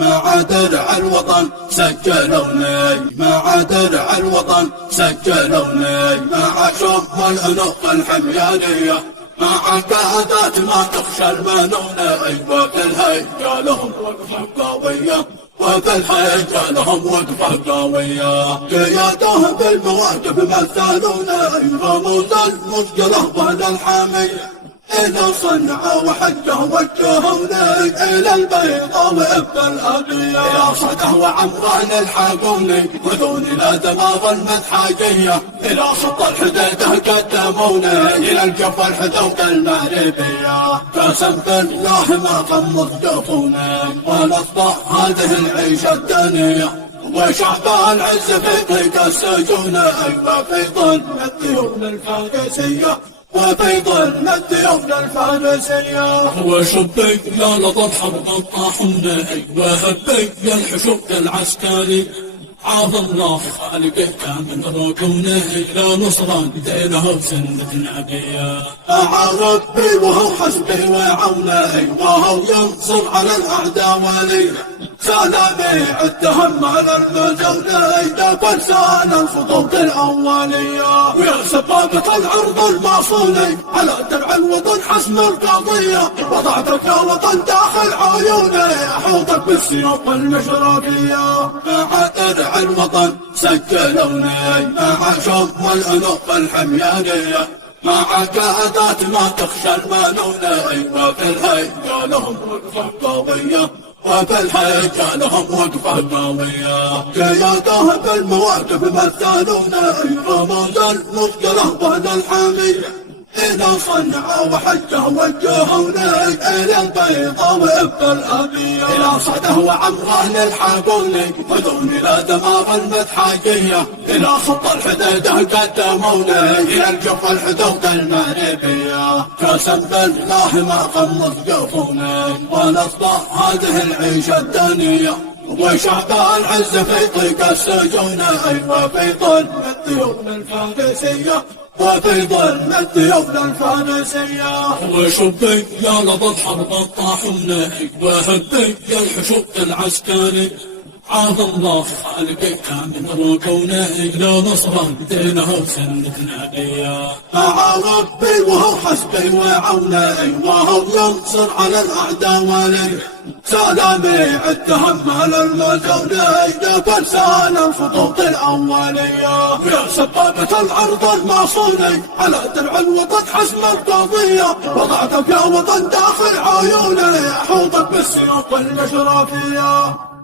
مع درع الوطن سجلوني، مع درع الوطن سجلوني، مع شوف الأنوف الحميانية، مع قادات ما تخشى المنونة. وفي الهيجة لهم وقفة قوية، وفي الهيجة لهم وقفة قوية، قيادهم بالمواقف مثلونا. رموز المشكلة وهذا الحامية إلى صنعاء وحجه وجهوني، إلى البيضاء وإبا الأبية، إلى صده وعمران الحاقوني، وذوني لا دماغ المدحاجية، إلى سط الحديدة قدموني، إلى الجفا الحدود المغربية. قسم بالله ما غمض جفوني، ونصبح هذه العيشة الدنيا، وشعب العز في ضيق السجون. وفي ظل الديون الفارسية، وفي ظل الديون الفارسية، وشبك يا لطف حرب الطاحونة، وهبك يا الحشود العسكري. عاذ الله خالقه كامل ركونه، إلى نصران دينه بسنة نبيه. ربي وهو حسبي وعوني، وهو ينصر على الأعداء ولي. سلامي عدهم على المجوني، فرسان الخطوط الأولية، ويا سبابة العرض المعصوني، على درع الوطن حسم القضية. وضعتك يا وطن داخل عيوني، أحوطك بالسيوف المشرفية. مع درع الوطن سجلوني، مع شوف الأنوف الحميانية، مع قادات ما تخشى المنونة. وفي الهيجة لهم وقفة قوية، وفي الهيجة لهم وقفة قوية، قيادهم بالمواقف مثلونا. رموز المشكلة وهذا الحامية إلى صنعاء وحجه وجهوني، إلى البيضاء وإبا الأبية، إلى صده وعمران الحاقوني، وذوني لا دماغ المدحاجية، إلى سط الحديدة قدموني، إلى الجفا الحدود المغربية. قسم بالله ما غمض جفوني، ونصبح هذه العيشة الدنيا، وشعب العز في ضيق السجون. وفي ظل الديون الفارسية، وفي ظل الديون الفارسية، وشبك يا لطف حرب الطاحونة، وهبك يا الحشود العسكري. عاذ الله خالقه كامل ركونه، إلى نصران دينه بسنة نبيه. مع ربي وهو حسبي وعوني، وهو ينصر على الأعداء ولي. سلامي عدهم على المجوني، فرسان الخطوط الأولية، ويا سبابة العرض المعصوني، على درع الوطن حسم القضية. وضعتك يا وطن داخل عيوني، أحوطك بالسيوف المشرفية.